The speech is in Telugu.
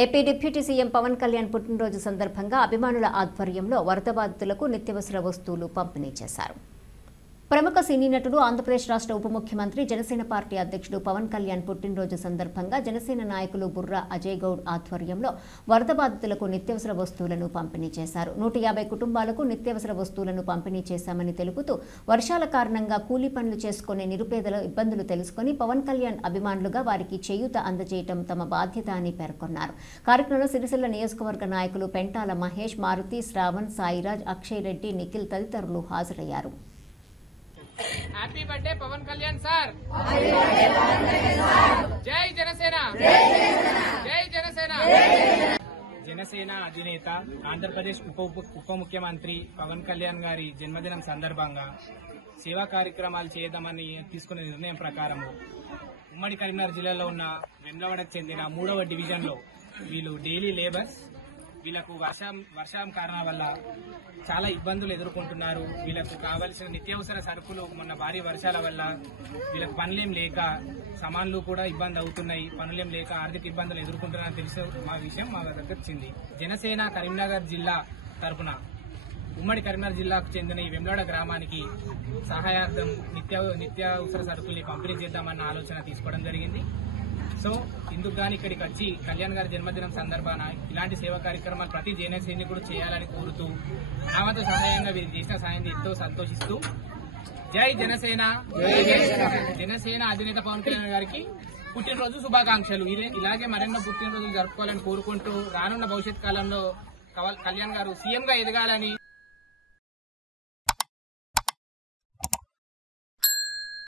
AP deputy CM Pawan Kalyan పుట్టినరోజు సందర్భంగా అభిమానుల ఆధ్వర్యంలో వరద బాధితులకు నిత్యావసర వస్తువులు పంపిణీ చేశారు. ప్రముఖ సినీ నటుడు ఆంధ్రప్రదేశ్ రాష్ట్ర ఉప ముఖ్యమంత్రి జనసేన పార్టీ అధ్యక్షుడు పవన్ కళ్యాణ్ పుట్టినరోజు సందర్భంగా జనసేన నాయకులు బుర్రా అజయ్ గౌడ్ ఆధ్వర్యంలో వరద బాధితులకు నిత్యావసర వస్తువులను పంపిణీ చేశారు. 150 కుటుంబాలకు నిత్యావసర వస్తువులను పంపిణీ చేశామని తెలుపుతూ వర్షాల కారణంగా కూలీ పనులు చేసుకునే నిరుపేదల ఇబ్బందులు తెలుసుకుని పవన్ కళ్యాణ్ అభిమానులుగా వారికి చేయూత అందజేయడం తమ బాధ్యత అని పేర్కొన్నారు. కార్యక్రమంలో సిరిసిల్ల నియోజకవర్గ నాయకులు పెంటాల మహేష్, మారుతి, శ్రావణ్, సాయిరాజ్, అక్షయ్ రెడ్డి, నిఖిల్ తదితరులు హాజరయ్యారు. Happy birthday Pawan Kalyan sir. జై జనసేన, జై జనసేన. జనసేన అధినేత ఆంధ్రప్రదేశ్ ఉప ముఖ్యమంత్రి పవన్ కళ్యాణ్ గారి జన్మదినం సందర్భంగా సేవా కార్యక్రమాలు చేయదామని తీసుకున్న నిర్ణయం ప్రకారము ఉమ్మడి కరీంనగర్ జిల్లాలో ఉన్న వెమ్లవాడకు చెందిన 3వ డివిజన్లో వీళ్ళు డైలీ లేబర్స్. వీళ్లకు వర్షం కారణం వల్ల చాలా ఇబ్బందులు ఎదుర్కొంటున్నారు. వీళ్లకు కావలసిన నిత్యావసర సరుకులు మొన్న భారీ వర్షాల వల్ల వీళ్ళకు పనులేం లేక సామాన్లు కూడా ఇబ్బంది అవుతున్నాయి. పనులేం లేక ఆర్థిక ఇబ్బందులు ఎదుర్కొంటున్నారని తెలిసిన విషయం మా దగ్గరకు వచ్చింది. జనసేన కరీంనగర్ జిల్లా తరఫున ఉమ్మడి కరీంనగర్ జిల్లాకు చెందిన ఈ వెమ్లవాడ గ్రామానికి సహాయార్థం నిత్యావసర సరుకుల్ని పంపిణీ చేద్దామన్న ఆలోచన తీసుకోవడం జరిగింది. సో ఇందుకు గానీ ఇక్కడికి వచ్చి కళ్యాణ్ గారి జన్మదినం సందర్భాన ఇలాంటి సేవా కార్యక్రమాలు ప్రతి జనసేన కూడా చేయాలని కోరుతూ నా వంతు సహాయంగా వీరు చేసిన సాయాన్ని ఎంతో సంతోషిస్తూ జై జనసేన. జనసేన అధినేత పవన్ కళ్యాణ్ గారికి పుట్టినరోజు శుభాకాంక్షలు. ఇలాగే మరెన్నో పుట్టినరోజులు జరుపుకోవాలని కోరుకుంటూ రానున్న భవిష్యత్ కాలంలో కళ్యాణ్ గారు సీఎం గా ఎదగాలని